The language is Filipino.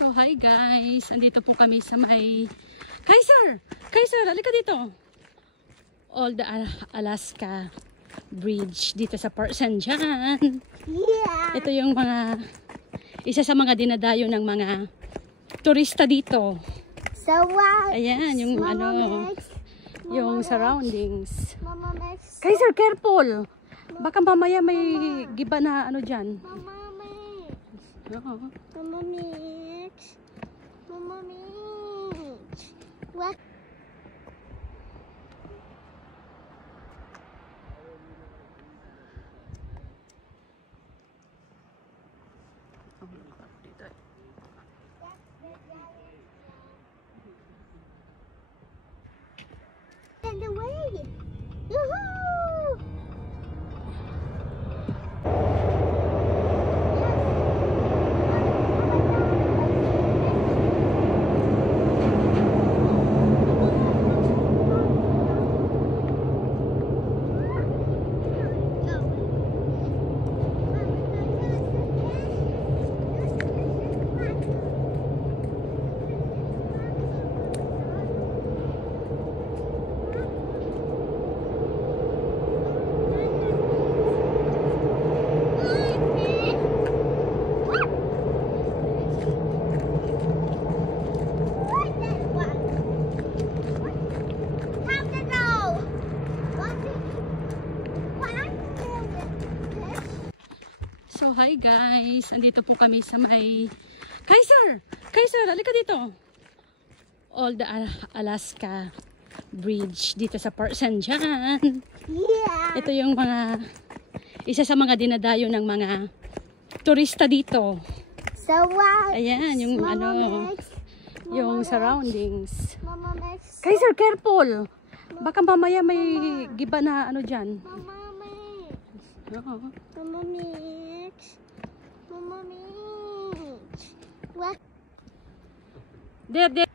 So hi guys, andito po kami sa may Kaiser, halika dito. All the Alaska Bridge dito sa Port St. John. Yeah. Ito yung isa sa mga dinadayo ng mga turista dito. So what? Ayan, yung yung Mama surroundings. Mama Mix. Kaiser, careful. Baka mamaya may giba na dyan. Mama Mix. Oo. Mama Mix. Mama Mix. What? And away. Yoo-hoo! So hi guys, andito po kami sa may Kaiser, halika dito. All the Alaska Bridge dito sa Port St. John. Yeah. Ito yung isa sa mga dinadayo ng mga turista dito. So what? Ayan, yung Mama Mix. yung surroundings. Mama Mix. Kaiser, careful. Baka mamaya may giba na dyan. Mama Mix. Oo. Mama Mix. Mama Mix. What? There.